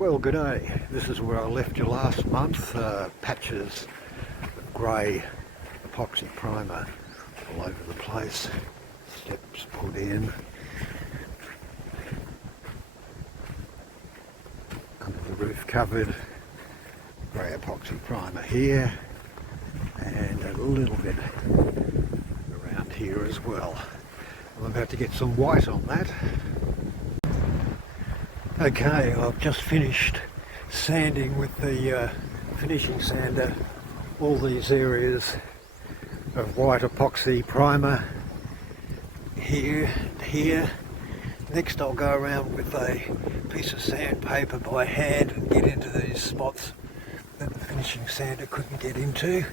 Well, good day. This is where I left you last month. Patches of grey epoxy primer all over the place. Steps put in. Under the roof covered. Grey epoxy primer here. And a little bit around here as well. I'm about to get some white on that. Okay, I've just finished sanding with the finishing sander all these areas of white epoxy primer here and here. Next I'll go around with a piece of sandpaper by hand and get into these spots that the finishing sander couldn't get into,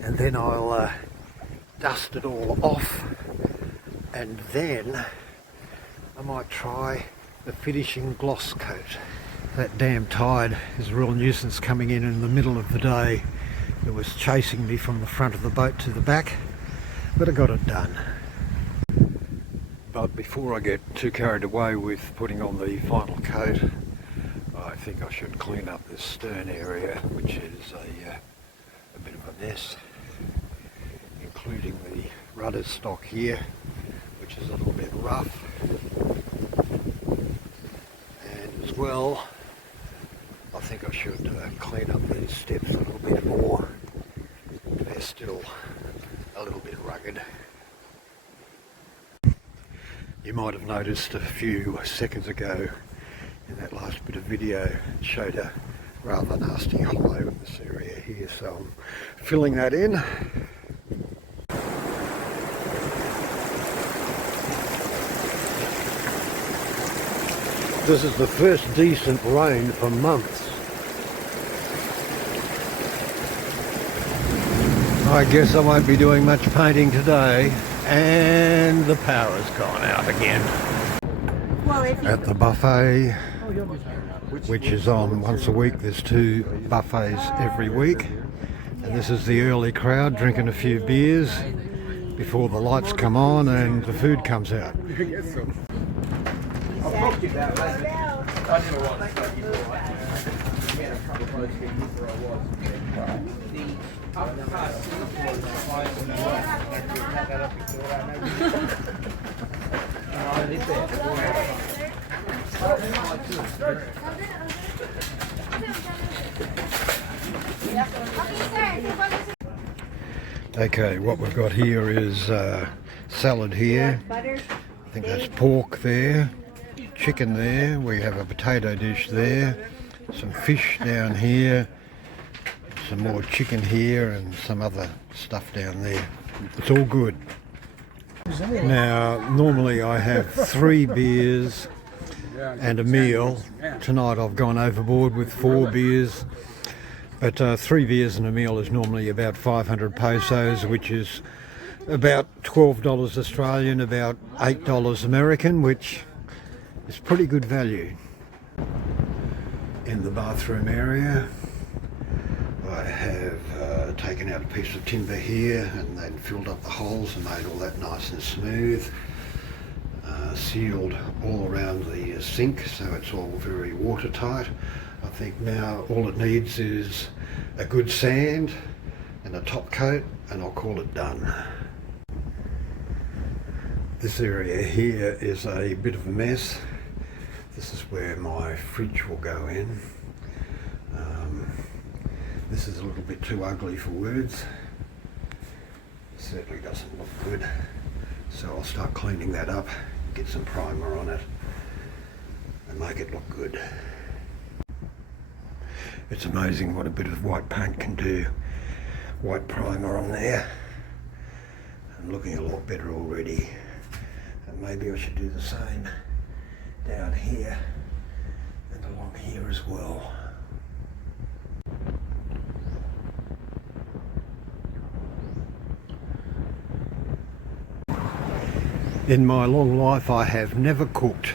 and then I'll dust it all off, and then I might try the finishing gloss coat. That damn tide is a real nuisance coming in the middle of the day. It was chasing me from the front of the boat to the back, but I got it done. But before I get too carried away with putting on the final coat, I think I should clean up this stern area, which is a bit of a mess, including the rudder stock here, which is a little bit rough. As well, I think I should clean up these steps a little bit more. They're still a little bit rugged. You might have noticed a few seconds ago in that last bit of video, it showed a rather nasty hollow in this area here, so I'm filling that in. This is the first decent rain for months. I guess I won't be doing much painting today, and the power's gone out again. At the buffet, which is on once a week, there's 2 buffets every week, and this is the early crowd drinking a few beers before the lights come on and the food comes out. I'll talk you about that. I didn't know what to say. You had a couple of votes here where I was. The upper part of Singapore is the highest in the world. Had that up before I know. I lived there. Okay, what we've got here is salad here. I think that's pork there. Chicken there, we have a potato dish there, some fish down here, some more chicken here, and some other stuff down there. It's all good. Now, normally I have 3 beers and a meal. Tonight I've gone overboard with 4 beers, but 3 beers and a meal is normally about 500 pesos, which is about $12 Australian, about $8 American, which it's pretty good value. In the bathroom area, I have taken out a piece of timber here and then filled up the holes and made all that nice and smooth. Sealed all around the sink, so it's all very watertight. I think now all it needs is a good sand and a top coat, and I'll call it done. This area here is a bit of a mess. This is where my fridge will go in. This is a little bit too ugly for words. Certainly doesn't look good. So I'll start cleaning that up, get some primer on it, and make it look good. It's amazing what a bit of white paint can do. White primer on there. And looking a lot better already. And maybe I should do the same down here and along here as well. In my long life I have never cooked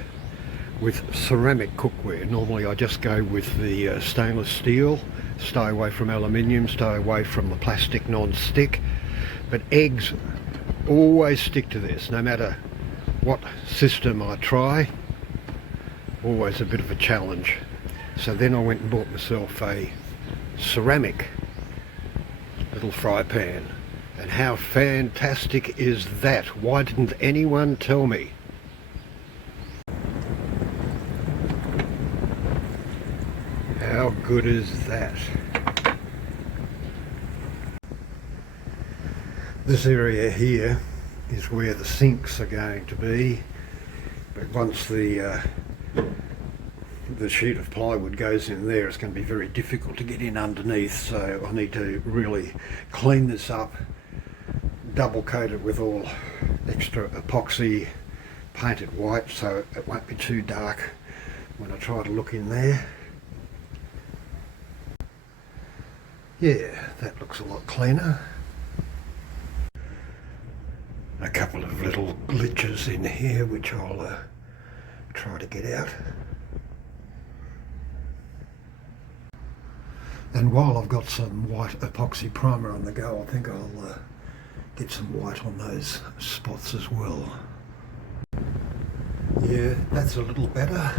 with ceramic cookware. Normally I just go with the stainless steel, stay away from aluminium, stay away from the plastic non-stick, but eggs always stick to this no matter what system I try. Always a bit of a challenge. So then I went and bought myself a ceramic little fry pan. And how fantastic is that? Why didn't anyone tell me? How good is that? This area here is where the sinks are going to be, but once the sheet of plywood goes in there, it's going to be very difficult to get in underneath, so I need to really clean this up, double coat it with all extra epoxy, paint it white so it won't be too dark when I try to look in there. Yeah, that looks a lot cleaner. A couple of little glitches in here which I'll try to get out. And while I've got some white epoxy primer on the go, I think I'll get some white on those spots as well. Yeah, that's a little better.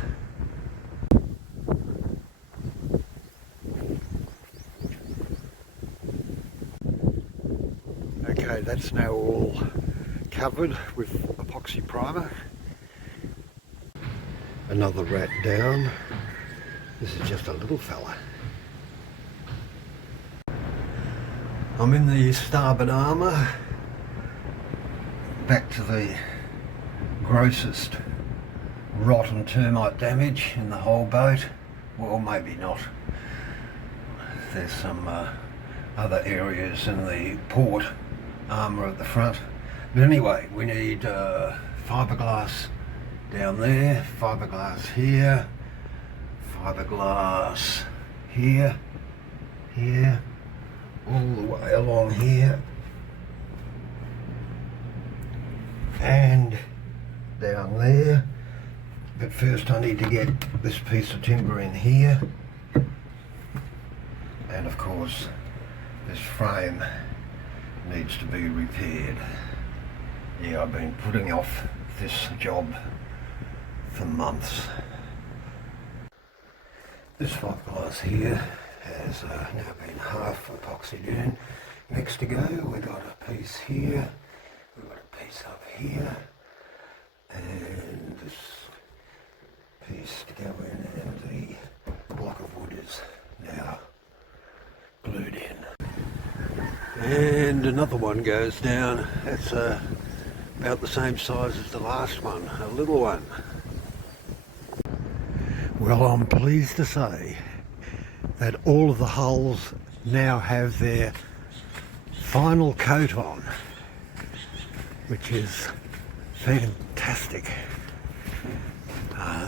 Okay, that's now all covered with epoxy primer. Another rat down. This is just a little fella. I'm in the starboard armour, back to the grossest rot and termite damage in the whole boat. Well, maybe not. There's some other areas in the port armour at the front. But anyway, we need fiberglass down there, fiberglass here, fiberglass here, here, all the way along here, and down there. But first I need to get this piece of timber in here, and of course this frame needs to be repaired. Yeah, I've been putting off this job for months. This fiberglass here has now been half epoxied in. Next to go, we got a piece here, we got a piece up here, and this piece to go in, and the block of wood is now glued in. And another one goes down. It's about the same size as the last one, a little one. Well, I'm pleased to say that all of the hulls now have their final coat on, which is fantastic,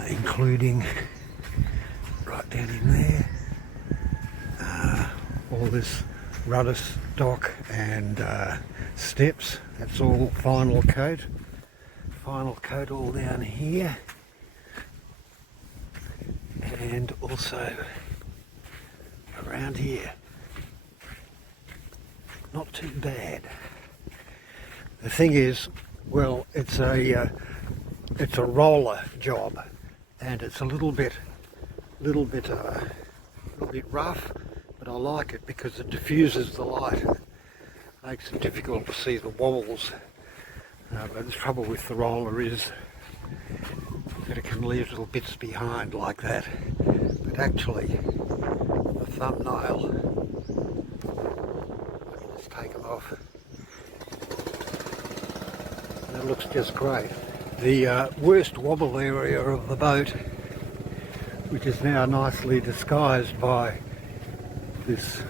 including right down in there, all this rudder stock and steps. That's all final coat all down here, and also around here. Not too bad. The thing is, well, it's a roller job, and it's a little bit rough, but I like it because it diffuses the light. Makes it difficult to see the wobbles. But the trouble with the roller is that it can leave little bits behind like that. But actually, the thumbnail, I can just take them off. That looks just great. The worst wobble area of the boat, which is now nicely disguised by this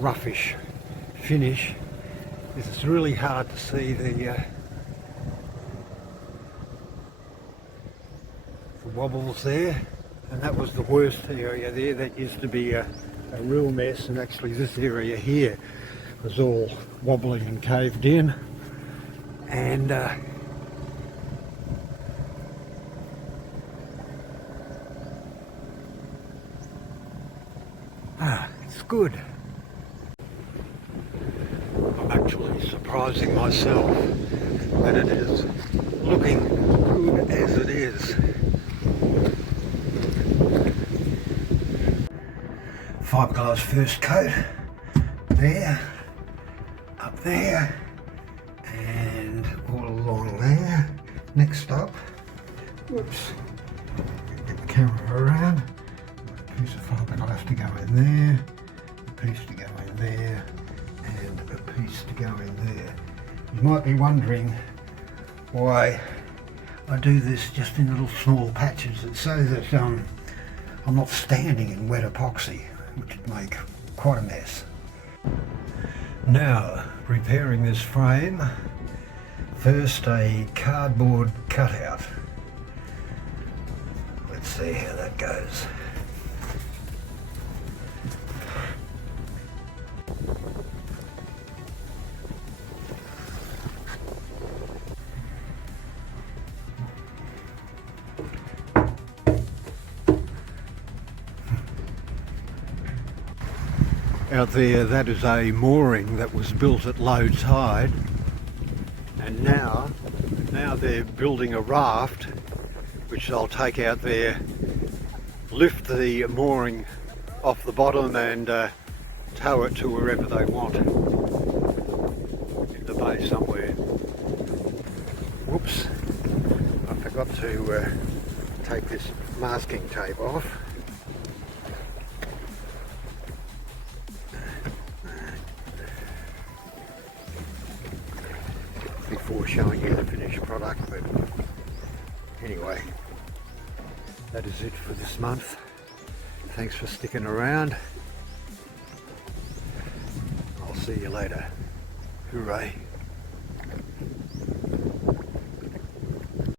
roughish finish, is it's really hard to see the wobbles there, and that was the worst area there. That used to be a real mess, and actually this area here was all wobbling and caved in, and it's good. I'm actually surprising myself that it is looking good as it is. fiberglass first coat there, up there, and all along there. Next stop, whoops, get the camera around, a piece of fiberglass to go in there, a piece to go in there, and a piece to go in there. You might be wondering why I do this just in little small patches. It's so that I'm not standing in wet epoxy, which would make quite a mess. Now, repairing this frame, first a cardboard cutout. Let's see how that goes. Out there, that is a mooring that was built at low tide, and now they're building a raft which they'll take out there, lift the mooring off the bottom and tow it to wherever they want in the bay somewhere. Whoops, I forgot to take this masking tape off. Before showing you the finished product, but anyway, that is it for this month. Thanks for sticking around. I'll see you later. Hooray.